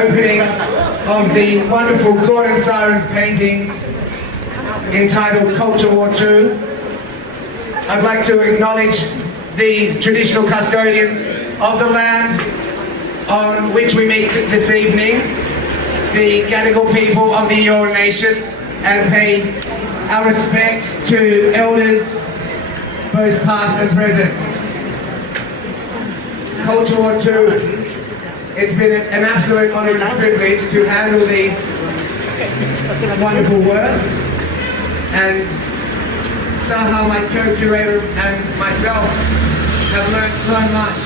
opening of the wonderful Gordon Syron's paintings entitled Culture War II. I'd like to acknowledge the traditional custodians of the land on which we meet this evening, the Gadigal people of the Eora Nation, and pay our respects to elders, both past and present. Culture War II. It's been an absolute honour and privilege to handle these wonderful works, and Saha, my co-curator, and myself have learned so much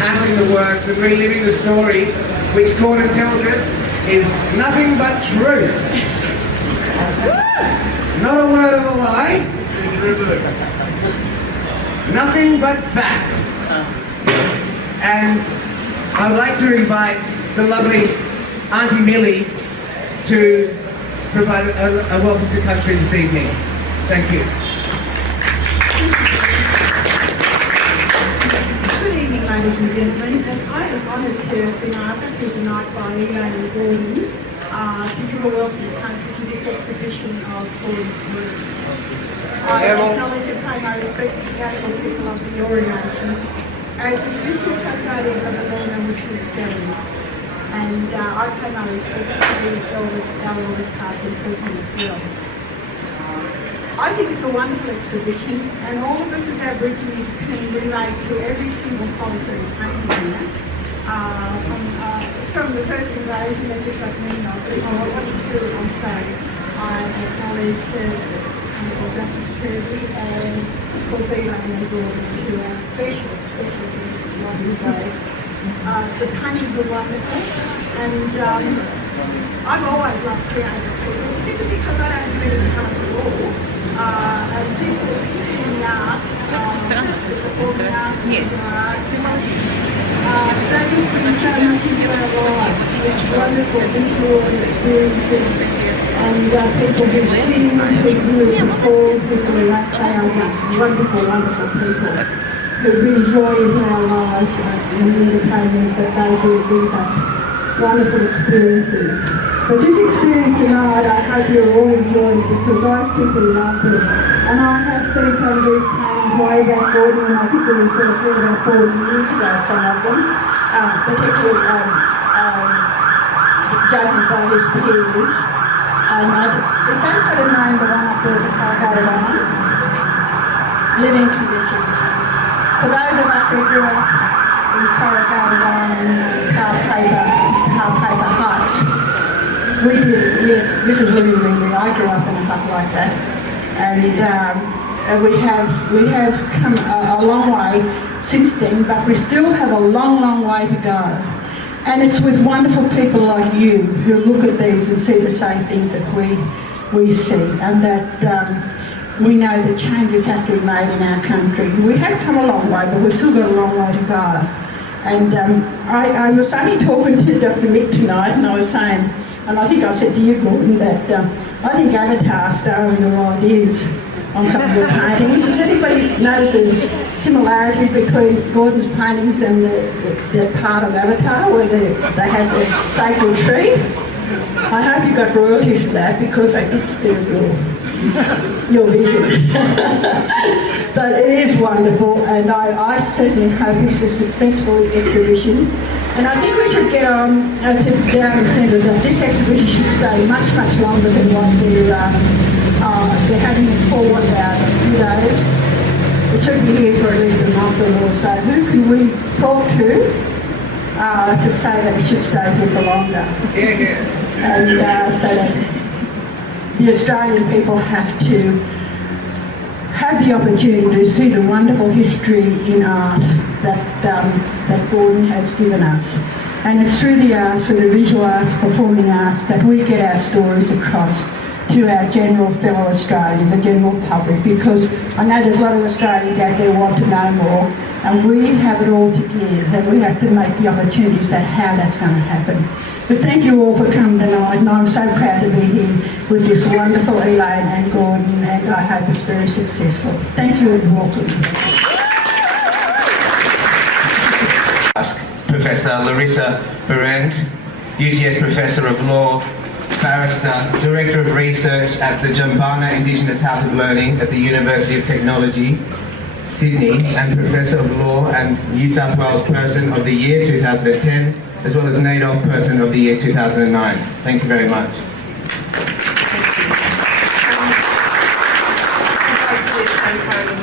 handling the works and reliving the stories, which Gordon tells us is nothing but truth. Not a word of a lie. Nothing but fact. And I'd like to invite the lovely Aunty Millie to provide a welcome to country this evening. Thank you. Good evening, ladies and gentlemen. And I am honoured to have been asked here tonight by Elaine and Gordon to give a welcome to country to this exhibition of Gordon's works. I acknowledge and pay my respects to the Gadigal people of the Eora Nation as the traditional custodian of the land on which we stand. And I pay my respects to the elders past and present as well. I think it's a wonderful exhibition, and all of us as Aborigines can relate to every single solitary painting here. From the first invasion, and just like me, what you do on Saturday, I acknowledge Justice Kirby and of course Elaine and Gordon, who are special guests on the day. The paintings are wonderful, and I've always loved creative people, simply because I don't do any colours at all. And people in the arts, the performing arts, they just bring so much into our lives with wonderful visual experiences, and people who sing, people who perform, people who act, they are just wonderful, wonderful people who bring joy into our lives and the entertainment that they do brings us wonderful experiences. But this experience tonight, I hope you're all enjoying, because I simply loved it. And I have seen some of these paintings way back 40, and I think when we first read about 40 years ago, some of them, particularly judged by his peers. And if they could have named the one up there with Carhartt, living conditions. For those of us who grew up in corrugated iron and half paper huts, this is living really. I grew up in a hut like that, and we have come a long way since then, but we still have a long, long way to go. And it's with wonderful people like you who look at these and see the same things that we see, and that we know that changes have to be made in our country. We have come a long way, but we've still got a long way to go. And I was only talking to Dr. Mick tonight, and I was saying, and I think I said to you, Gordon, that I think Avatar starring the ideas on some of your paintings. Does anybody notice a similarity between Gordon's paintings and the part of Avatar where they had the sacred tree? I hope you got royalties for that, because I did steal your vision. But it is wonderful, and I certainly hope it's a successful exhibition. And I think we should get on to down the centre that this exhibition should stay much, much longer than what they're having it for about a few days. It should be here for at least a month or more. So who can we talk to say that it should stay here for longer? And so that the Australian people have to have the opportunity to see the wonderful history in art that Gordon has given us. And it's through the arts, through the visual arts, performing arts, that we get our stories across to our general fellow Australians, the general public, because I know there's a lot of Australians out there who want to know more, and we have it all to give, and we have to make the opportunities that how that's going to happen. But thank you all for coming tonight, and I'm so proud to be here with this wonderful Elaine and Gordon, and I hope it's very successful. Thank you and welcome. Professor Larissa Behrendt, UTS Professor of Law, Barrister, Director of Research at the Jumbana Indigenous House of Learning at the University of Technology, Sydney, and Professor of Law and New South Wales Person of the Year 2010, as well as NAIDOC Person of the Year 2009. Thank you very much.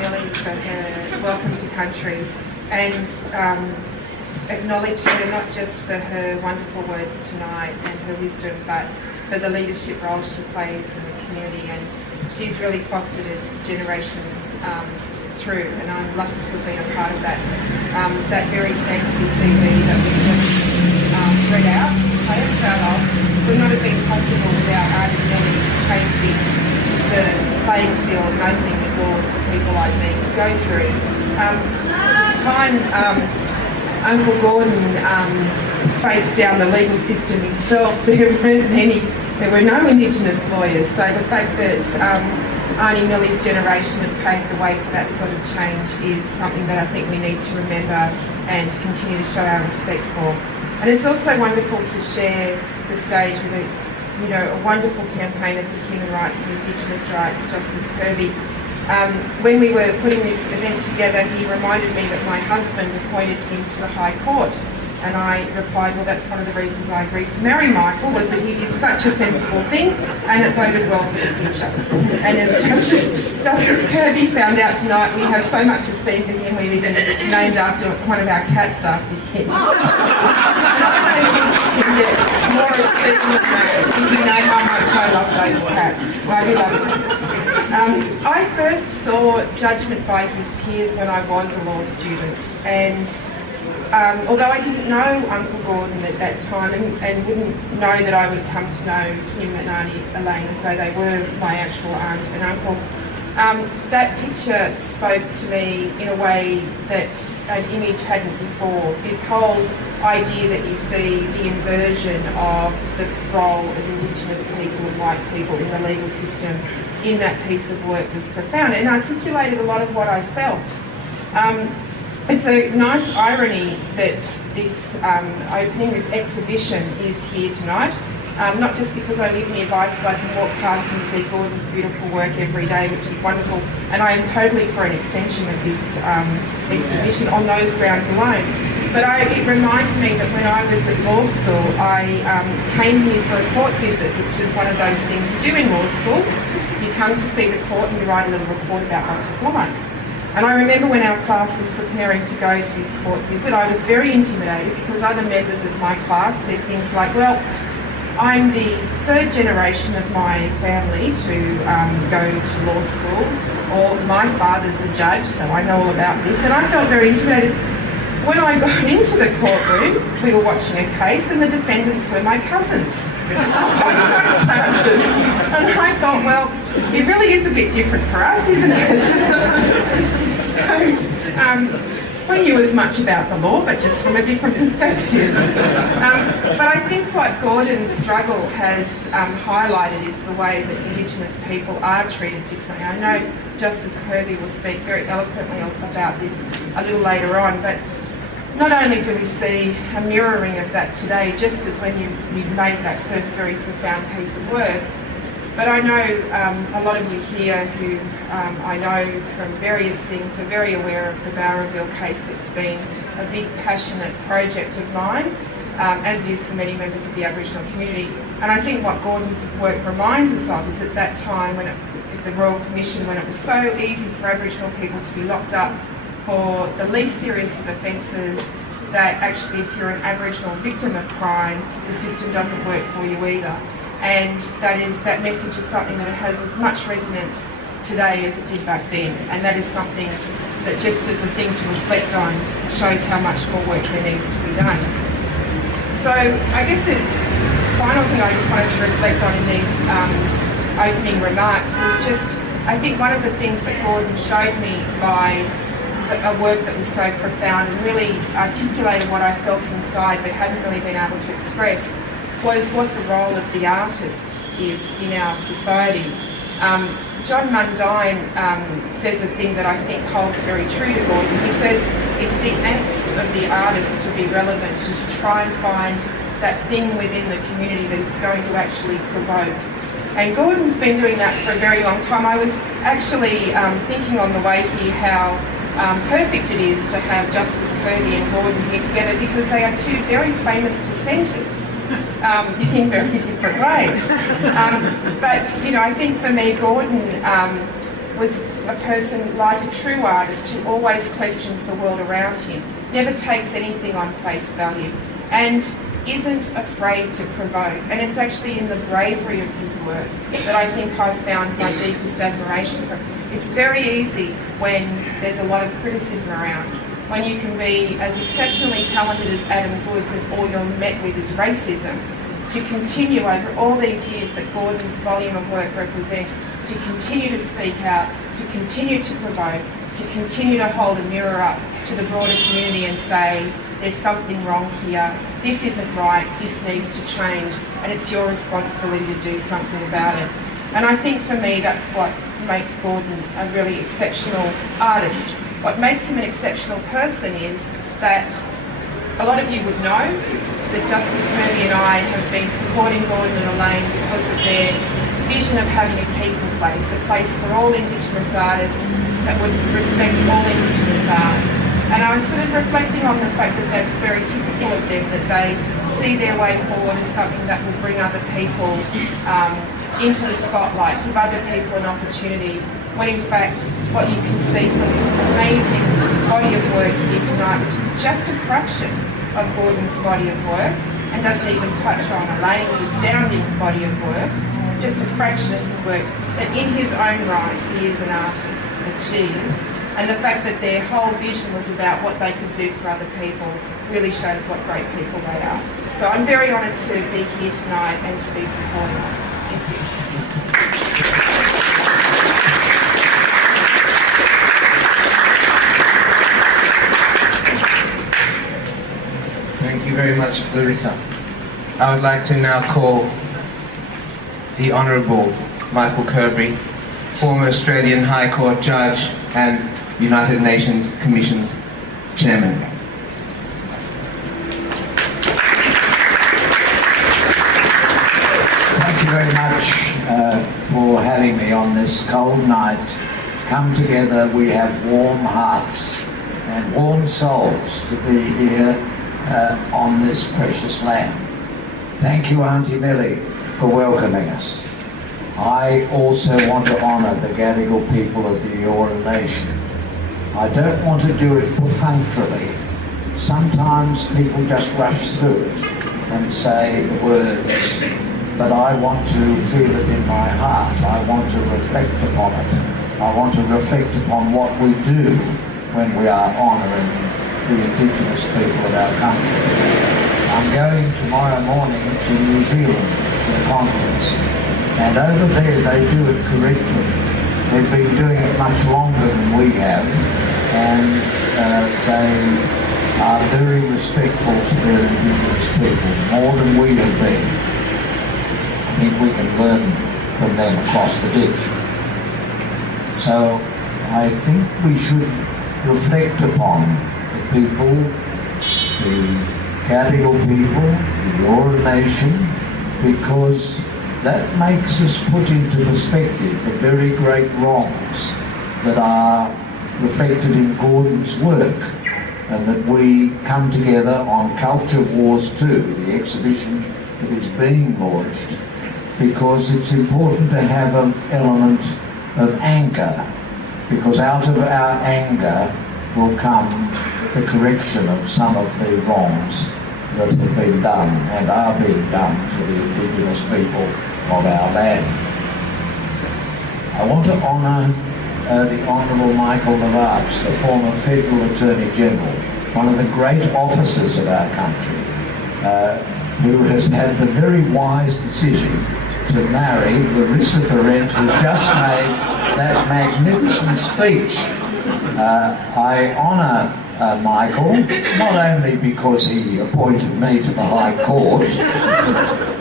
Millie for her welcome to country and acknowledge her not just for her wonderful words tonight and her wisdom, but for the leadership role she plays in the community. And she's really fostered a generation through, and I'm lucky to have been a part of that. That very fancy CV that we just read out, I am proud of, would not have been possible without Aunty Millie changing the playing field and opening the doors for people like me to go through. Uncle Gordon faced down the legal system himself. There were no Indigenous lawyers, so the fact that Aunty Millie's generation had paved the way for that sort of change is something that I think we need to remember and continue to show our respect for. And it's also wonderful to share the stage with a wonderful campaigner for human rights and Indigenous rights, Justice Kirby. When we were putting this event together, he reminded me that my husband appointed him to the High Court. And I replied, well, that's one of the reasons I agreed to marry Michael, was that he did such a sensible thing and it boded well for the future. And as Justice Kirby found out tonight, we have so much esteem for him, we've even named after one of our cats after him. More esteem than that, you know how much I love those cats. I do love them. I first saw judgment by his peers when I was a law student, and although I didn't know Uncle Gordon at that time and wouldn't know that I would come to know him and Aunty Elaine as though they were my actual aunt and uncle, that picture spoke to me in a way that an image hadn't before. This whole idea that you see the inversion of the role of Indigenous people and white people in the legal system in that piece of work was profound and articulated a lot of what I felt. It's a nice irony that this opening, this exhibition is here tonight, not just because I live nearby so I can walk past and see Gordon's beautiful work every day, which is wonderful, and I am totally for an extension of this exhibition on those grounds alone. But it reminded me that when I was at law school, I came here for a court visit, which is one of those things you do in law school. You come to see the court and you write a little report about what it's like. And I remember when our class was preparing to go to this court visit, I was very intimidated because other members of my class said things like, well, I'm the third generation of my family to go to law school, or my father's a judge, so I know all about this. And I felt very intimidated. When I got into the courtroom, we were watching a case and the defendants were my cousins. Charges. And I thought, well, it really is a bit different for us, isn't it? So, I knew as much about the law, but just from a different perspective. But I think what Gordon's struggle has highlighted is the way that Indigenous people are treated differently. I know Justice Kirby will speak very eloquently about this a little later on, but not only do we see a mirroring of that today, just as when you made that first very profound piece of work, but I know a lot of you here who I know from various things are very aware of the Bowraville case that's been a big passionate project of mine, as it is for many members of the Aboriginal community. And I think what Gordon's work reminds us of is at that time when the Royal Commission, when it was so easy for Aboriginal people to be locked up for the least serious of offences, that actually if you're an Aboriginal victim of crime, the system doesn't work for you either. And that message is something that has as much resonance today as it did back then. And that is something that, just as a thing to reflect on, shows how much more work there needs to be done. So I guess the final thing I just wanted to reflect on in these opening remarks was just, I think one of the things that Gordon showed me by a work that was so profound and really articulated what I felt inside but hadn't really been able to express was what the role of the artist is in our society. John Mundine says a thing that I think holds very true to Gordon. He says, It's the angst of the artist to be relevant and to try and find that thing within the community that is going to actually provoke. And Gordon's been doing that for a very long time. I was actually thinking on the way here how perfect it is to have Justice Kirby and Gordon here together, because they are two very famous dissenters in very different ways. But, you know, I think for me, Gordon was a person like a true artist who always questions the world around him, never takes anything on face value, and isn't afraid to provoke. And it's actually in the bravery of his work that I think I've found my deepest admiration for. It's very easy when there's a lot of criticism around, when you can be as exceptionally talented as Adam Goods and all you're met with is racism, to continue over all these years that Gordon's volume of work represents, to continue to speak out, to continue to provoke, to continue to hold a mirror up to the broader community and say, there's something wrong here, this isn't right, this needs to change, and it's your responsibility to do something about it. And I think for me that's what makes Gordon a really exceptional artist. What makes him an exceptional person is that a lot of you would know that Justice Kirby and I have been supporting Gordon and Elaine because of their vision of having a people place, a place for all Indigenous artists that would respect all Indigenous art. And I was sort of reflecting on the fact that that's very typical of them, that they see their way forward as something that will bring other people into the spotlight, give other people an opportunity, when in fact what you can see from this amazing body of work here tonight, which is just a fraction of Gordon's body of work, and doesn't even touch on Elaine's astounding body of work, just a fraction of his work, that in his own right he is an artist, as she is. And the fact that their whole vision was about what they could do for other people really shows what great people they are. So I'm very honoured to be here tonight and to be supporting them. Thank you. Thank you very much, Larissa. I would like to now call the Honourable Michael Kirby, former Australian High Court Judge and United Nations Commission's Chairman. Thank you very much for having me on this cold night. Come together, we have warm hearts and warm souls to be here on this precious land. Thank you, Aunty Millie, for welcoming us. I also want to honour the Gadigal people of the Eora Nation. I don't want to do it perfunctorily. Sometimes people just rush through it and say the words, but I want to feel it in my heart. I want to reflect upon it. I want to reflect upon what we do when we are honouring the Indigenous people of our country. I'm going tomorrow morning to New Zealand for a conference, and over there they do it correctly. They've been doing it much longer than we have, and they are very respectful to their Indigenous people, more than we have been. I think we can learn from them across the ditch. So I think we should reflect upon the people, the Gadigal people, the Eora Nation, because that makes us put into perspective the very great wrongs that are reflected in Gordon's work, and that we come together on Culture Wars 2, the exhibition that is being launched, because it's important to have an element of anger, because out of our anger will come the correction of some of the wrongs that have been done and are being done to the Indigenous people of our land. I want to honour the Honourable Michael Kirby, the former Federal Attorney General, one of the great officers of our country, who has had the very wise decision to marry Larissa Behrendt, who just made that magnificent speech. I honour Michael, not only because he appointed me to the High Court,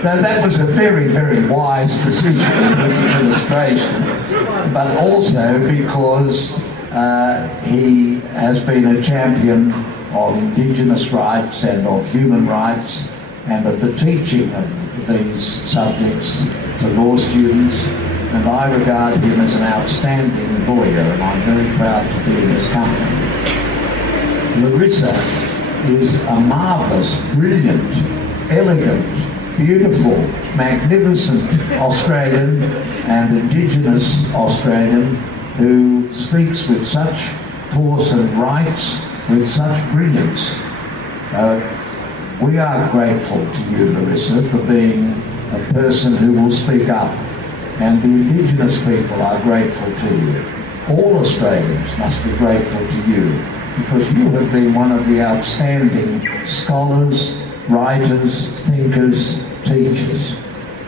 though that was a very, very wise decision in his administration, but also because he has been a champion of Indigenous rights and of human rights and of the teaching of these subjects to law students, and I regard him as an outstanding lawyer, and I'm very proud to be in his company. Larissa is a marvellous, brilliant, elegant, beautiful, magnificent Australian and Indigenous Australian who speaks with such force and writes with such brilliance. We are grateful to you, Larissa, for being a person who will speak up, and the Indigenous people are grateful to you. All Australians must be grateful to you because you have been one of the outstanding scholars, writers, thinkers, teachers,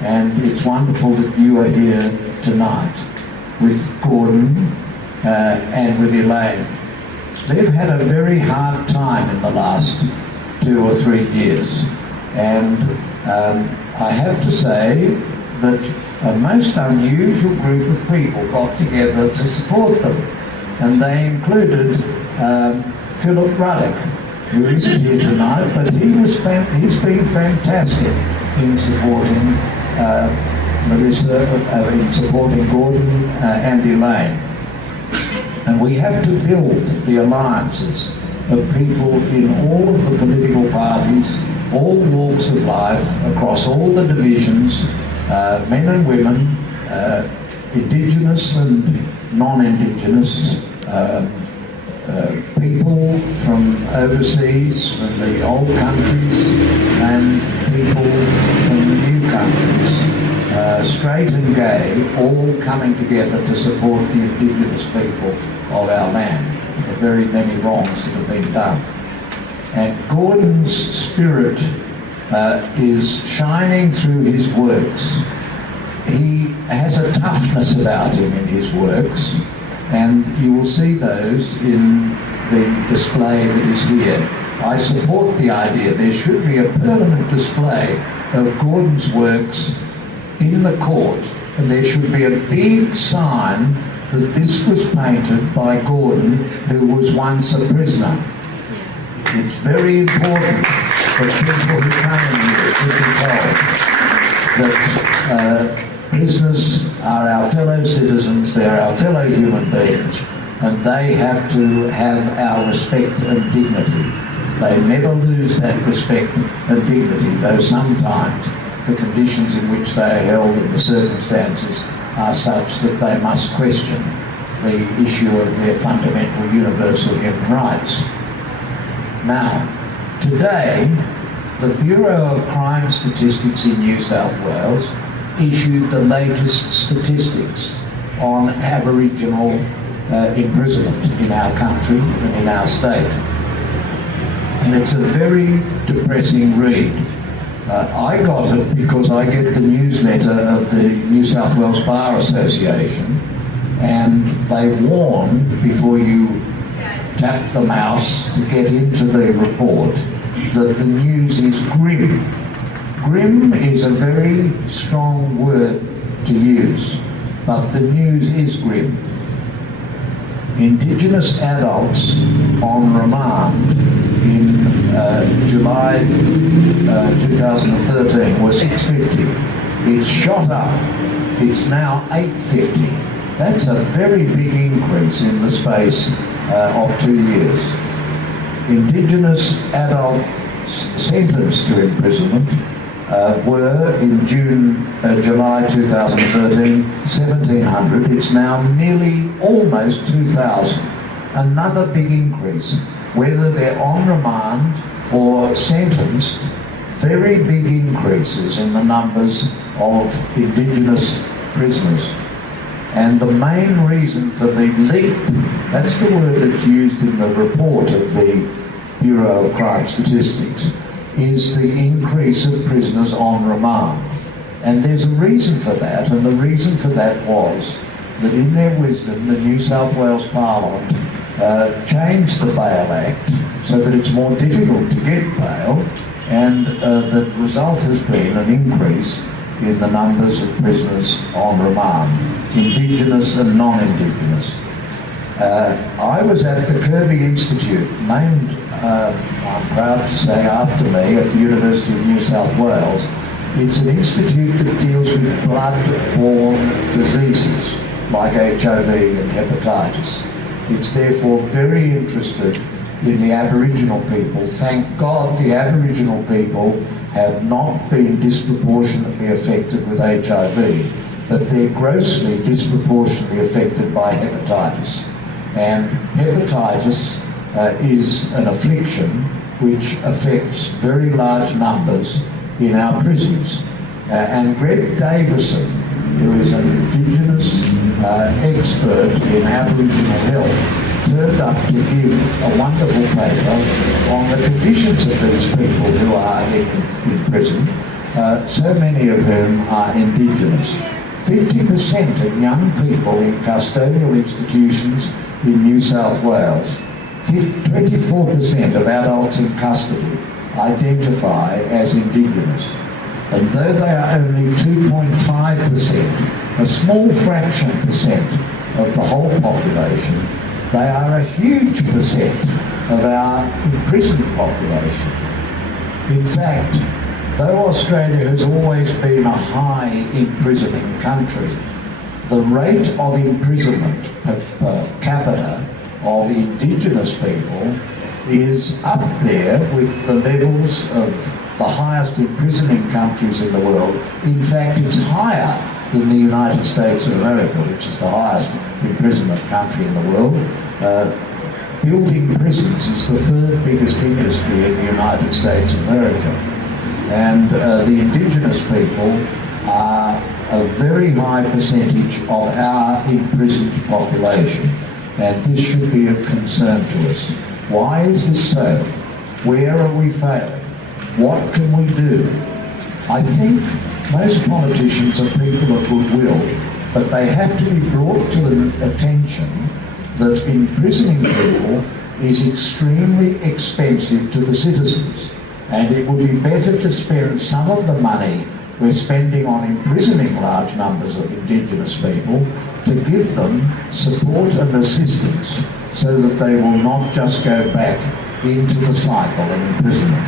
and it's wonderful that you are here tonight with Gordon and with Elaine. They've had a very hard time in the last 2 or 3 years, and I have to say that a most unusual group of people got together to support them, and they included Philip Ruddock, who isn't here tonight, but he's been fantastic in supporting Larissa, in supporting Gordon and Elaine. And we have to build the alliances of people in all of the political parties, all walks of life, across all the divisions, men and women, Indigenous and non-Indigenous, people from overseas, from the old countries, and people from the new countries, straight and gay, all coming together to support the Indigenous people of our land, the very many wrongs that have been done. And Gordon's spirit is shining through his works. He has a toughness about him in his works, and you will see those in the display that is here. I support the idea there should be a permanent display of Gordon's works in the court, and there should be a big sign that this was painted by Gordon, who was once a prisoner. It's very important for people who come in here to be told that prisoners are our fellow citizens, they're our fellow human beings, and they have to have our respect and dignity. They never lose that respect and dignity, though sometimes the conditions in which they are held and the circumstances are such that they must question the issue of their fundamental universal human rights. Now, today, the Bureau of Crime Statistics in New South Wales issued the latest statistics on Aboriginal imprisonment in our country and in our state. And it's a very depressing read. I got it because I get the newsletter of the New South Wales Bar Association, and they warn before you tap the mouse to get into the report that the news is grim. Grim is a very strong word to use, but the news is grim. Indigenous adults on remand in July 2013 were 650. It's shot up. It's now 850. That's a very big increase in the space of 2 years. Indigenous adults sentenced to imprisonment were in July 2013, 1,700. It's now nearly almost 2,000. Another big increase. Whether they're on remand or sentenced, very big increases in the numbers of Indigenous prisoners. And the main reason for the leap, that's the word that's used in the report of the Bureau of Crime Statistics, is the increase of prisoners on remand. And there's a reason for that, and the reason for that was that in their wisdom, the New South Wales Parliament changed the Bail Act so that it's more difficult to get bail, and the result has been an increase in the numbers of prisoners on remand, Indigenous and non-Indigenous. I was at the Kirby Institute, named, I'm proud to say, after me at the University of New South Wales. It's an institute that deals with blood-borne diseases like HIV and hepatitis. It's therefore very interested in the Aboriginal people. Thank God the Aboriginal people have not been disproportionately affected with HIV, but they're grossly disproportionately affected by hepatitis. And hepatitis is an affliction which affects very large numbers in our prisons. And Greg Davison, who is an Indigenous expert in Aboriginal health, turned up to give a wonderful paper on the conditions of these people who are in prison, so many of whom are Indigenous. 50% of young people in custodial institutions in New South Wales, 24% of adults in custody identify as Indigenous. And though they are only 2.5%, a small fraction percent of the whole population, they are a huge percent of our imprisoned population. In fact, though Australia has always been a high imprisoning country, the rate of imprisonment per capita of Indigenous people is up there with the levels of the highest imprisoning countries in the world. In fact, it's higher than the United States of America, which is the highest imprisonment country in the world. Building prisons is the third biggest industry in the United States of America. And the Indigenous people are a very high percentage of our imprisoned population. And this should be of concern to us. Why is this so? Where are we failing? What can we do? I think most politicians are people of goodwill, but they have to be brought to the attention that imprisoning people is extremely expensive to the citizens. And it would be better to spend some of the money we're spending on imprisoning large numbers of Indigenous people to give them support and assistance so that they will not just go back into the cycle of imprisonment.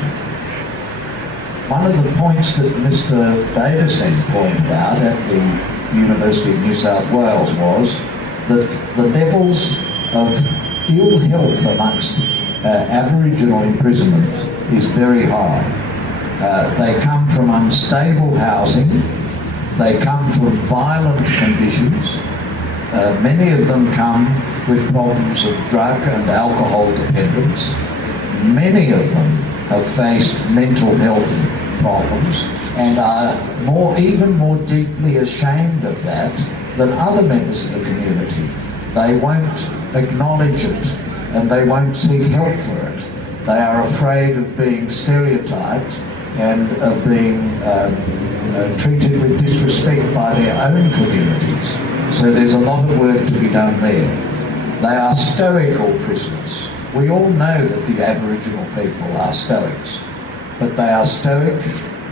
One of the points that Mr. Davison pointed out at the University of New South Wales was that the levels of ill health amongst Aboriginal imprisonment is very high. They come from unstable housing, they come from violent conditions, many of them come with problems of drug and alcohol dependence, many of them have faced mental health problems and are even more deeply ashamed of that than other members of the community. They won't acknowledge it and they won't seek help for it. They are afraid of being stereotyped and of being treated with disrespect by their own communities. So there's a lot of work to be done there. They are stoical prisoners. We all know that the Aboriginal people are stoics, but they are stoic,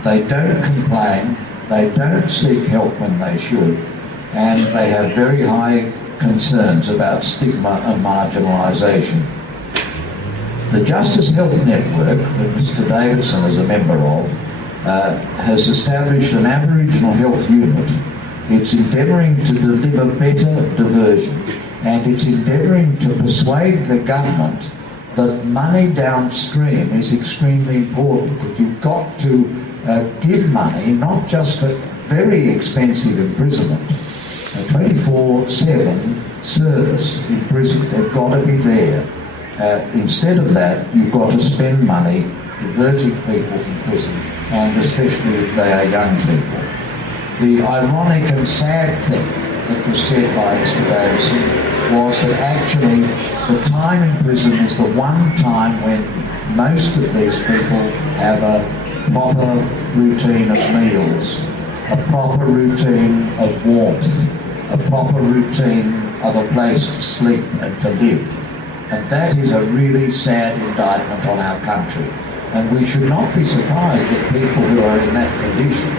they don't complain, they don't seek help when they should, and they have very high concerns about stigma and marginalisation. The Justice Health Network, that Mr. Davidson is a member of, has established an Aboriginal health unit. It's endeavouring to deliver better diversion, and it's endeavouring to persuade the government that money downstream is extremely important, that you've got to give money, not just for very expensive imprisonment, 24/7 service in prison. They've got to be there. Instead of that, you've got to spend money diverting people from prison, and especially if they are young people. The ironic and sad thing that was said by Mr. Davison was that actually the time in prison is the one time when most of these people have a proper routine of meals, a proper routine of warmth, a proper routine of a place to sleep and to live. And that is a really sad indictment on our country. And we should not be surprised that people who are in that condition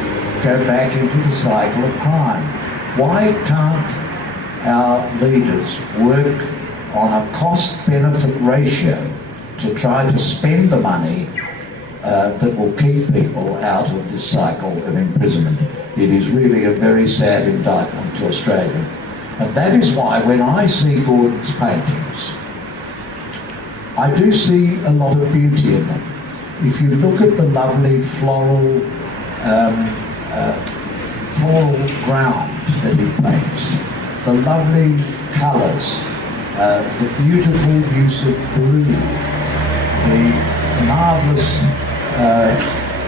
go back into the cycle of crime. Why can't our leaders work on a cost-benefit ratio to try to spend the money that will keep people out of this cycle of imprisonment. It is really a very sad indictment to Australia. And that is why when I see Gordon's paintings, I do see a lot of beauty in them. If you look at the lovely floral ground that he paints, the lovely colours, the beautiful use of blue, the marvellous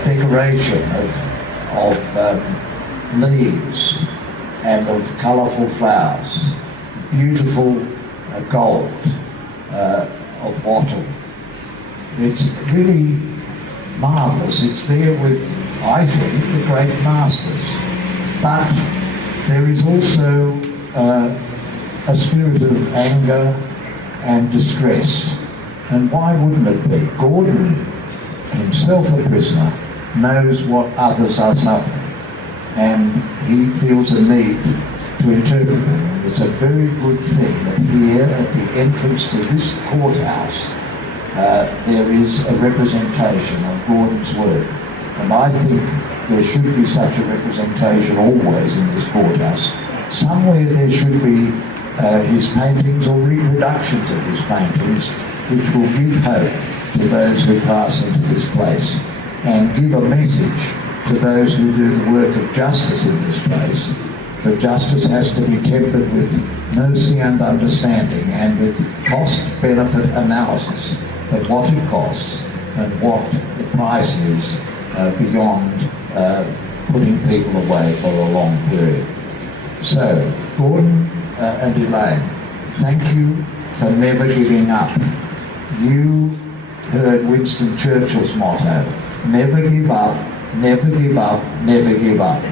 decoration of leaves and of colourful flowers, beautiful gold of wattle. It's really marvellous. It's there with, I think, the great masters. But there is also a spirit of anger and distress. And why wouldn't it be? Gordon, himself a prisoner, knows what others are suffering. And he feels a need to interpret it. It's a very good thing that here at the entrance to this courthouse there is a representation of Gordon's work. And I think there should be such a representation always in this courthouse. Somewhere there should be his paintings or reproductions of his paintings, which will give hope to those who pass into this place and give a message to those who do the work of justice in this place. But justice has to be tempered with mercy and understanding and with cost-benefit analysis of what it costs and what the price is beyond putting people away for a long period. So, Gordon and Elaine, thank you for never giving up. You heard Winston Churchill's motto, never give up, never give up, never give up.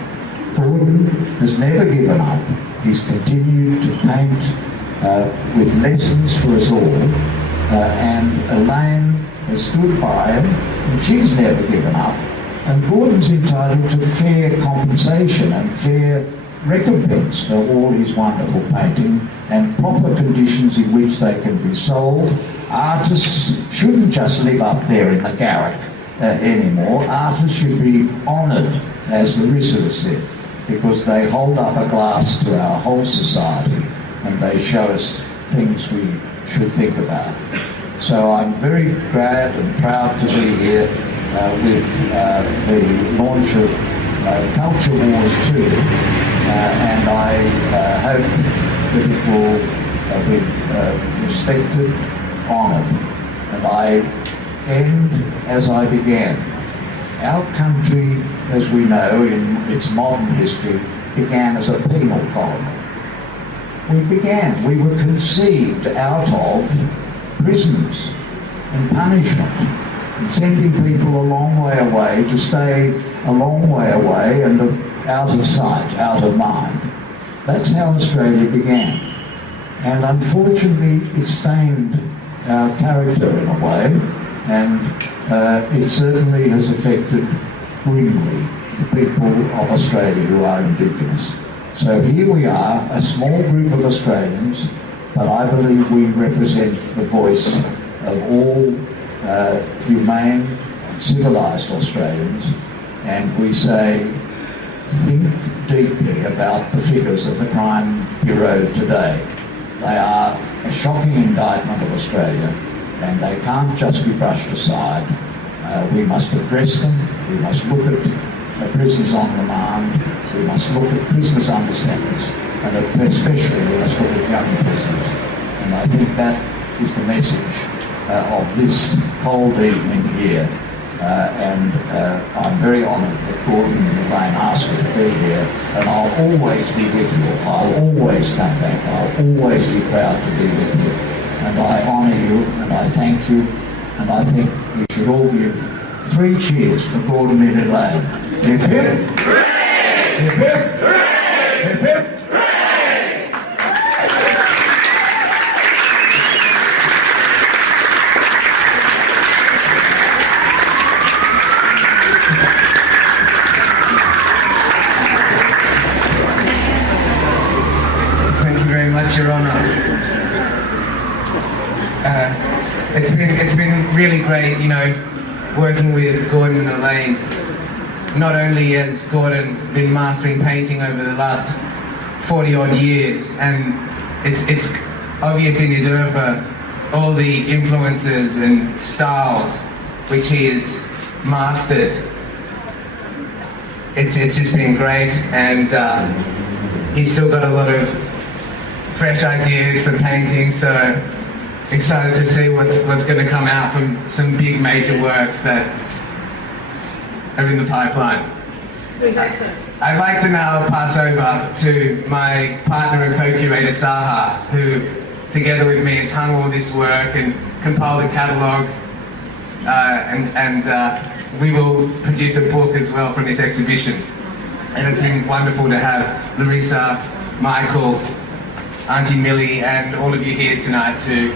Gordon has never given up. He's continued to paint with lessons for us all, and Elaine has stood by him, and she's never given up. And Gordon's entitled to fair compensation and fair recompense for all his wonderful painting and proper conditions in which they can be sold. Artists shouldn't just live up there in the garret anymore. Artists should be honoured, as Larissa has said, because they hold up a glass to our whole society and they show us things we should think about. So I'm very glad and proud to be here with the launch of Culture Wars 2, and I hope that it will be respected, honoured. And I end as I began. Our country, as we know in its modern history, began as a penal colony. We were conceived out of prisons and punishment, and sending people a long way away to stay a long way away and out of sight, out of mind. That's how Australia began. And unfortunately it stained our character in a way, and it certainly has affected grimly the people of Australia who are Indigenous. So here we are, a small group of Australians, but I believe we represent the voice of all humane and civilised Australians, and we say, think deeply about the figures of the Crime Bureau today. They are a shocking indictment of Australia, and they can't just be brushed aside. We must address them, we must look at prisoners on remand, we must look at prisoners under sentence, and especially we must look at young prisoners. And I think that is the message of this cold evening here. And I'm very honoured that Gordon and Elaine asked me to be here, and I'll always be with you. I'll always come back. I'll always be proud to be with you. And I honour you, and I thank you, and I think we should all give 3 cheers for Gordon and Elaine. Hip hip! Hip hip! Hip hip! Thank you very much, Your Honour. it's been really great, you know, working with Gordon and Elaine. Not only has Gordon been mastering painting over the last 40 odd years, and it's obvious in his oeuvre all the influences and styles which he has mastered. It's just been great, and he's still got a lot of fresh ideas for painting, so excited to see what's going to come out from some big major works that are in the pipeline. I'd like to now pass over to my partner and co-curator Saha, who together with me has hung all this work and compiled a catalogue, and we will produce a book as well from this exhibition. And it's been wonderful to have Larissa, Michael, Aunty Millie and all of you here tonight to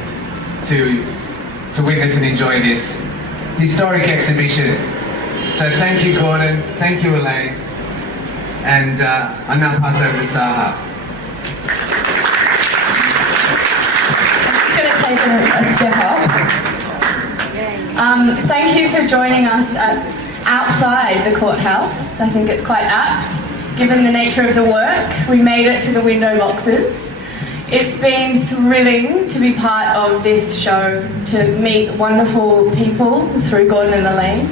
witness and enjoy this historic exhibition. So thank you, Gordon, thank you, Elaine, and I now pass over to Saha. I'm just going to take a step up. Thank you for joining us outside the courthouse. I think it's quite apt, given the nature of the work. We made it to the window boxes. It's been thrilling to be part of this show, to meet wonderful people through Gordon and Elaine.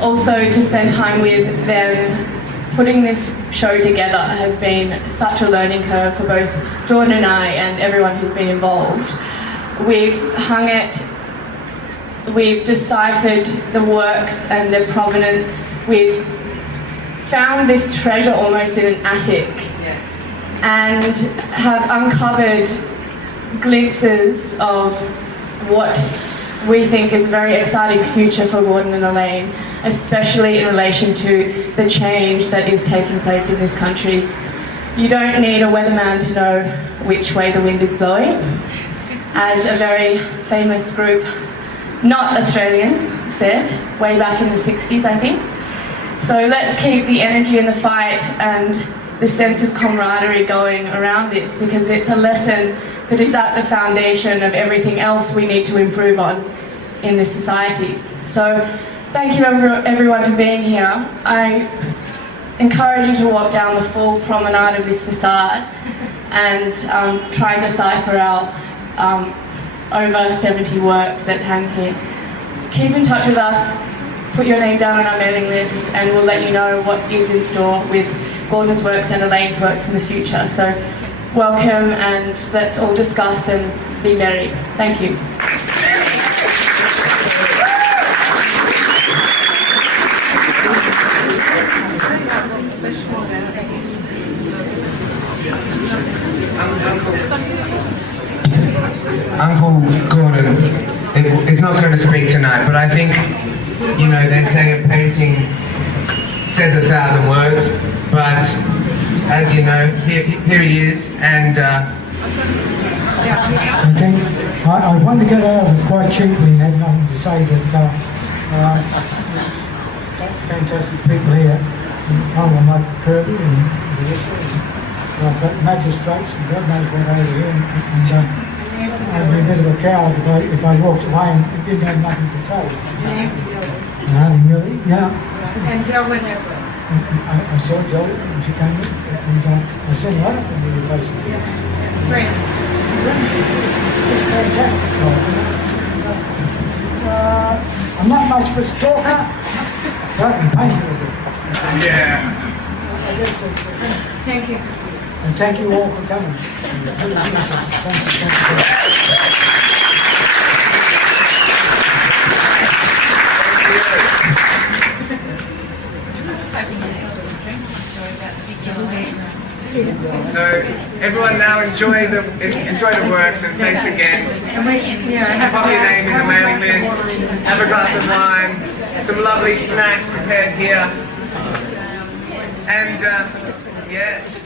Also to spend time with them. Putting this show together has been such a learning curve for both Jordan and I and everyone who's been involved. We've hung it, we've deciphered the works and their provenance. We've found this treasure almost in an attic. And have uncovered glimpses of what we think is a very exciting future for Gordon and Elaine, especially in relation to the change that is taking place in this country. You don't need a weatherman to know which way the wind is blowing. As a very famous group, not Australian, said, way back in the 60s, I think. So let's keep the energy and the fight and the sense of camaraderie going around this, because it's a lesson that is at the foundation of everything else we need to improve on in this society. So thank you everyone for being here. I encourage you to walk down the full promenade of this facade and try and decipher our over 70 works that hang here. Keep in touch with us, put your name down on our mailing list, and we'll let you know what is in store with Gordon's works and Elaine's works in the future. So welcome, and let's all discuss and be merry. Thank you. Uncle Gordon is not going to speak tonight, but I think, you know, they say a painting says 1,000 words, but as you know, here he is, and I wanted to get out of it quite cheaply and have nothing to say, but fantastic people here, Hon Michael Kirby and magistrates and God knows what over here, and I'd be a bit of a coward if I walked away and didn't have nothing to say. And Millie, yeah. And Joey. I saw Joey when she came in, and I saw a lot of them in the faces. Great. It's fantastic. I'm not much for a talker, but I'm painting with it. yeah. I guess Thank you. and thank you all for coming. So everyone now enjoy the works, and thanks again. Pop your name in the mailing list, have a glass of wine, some lovely snacks prepared here, and yes.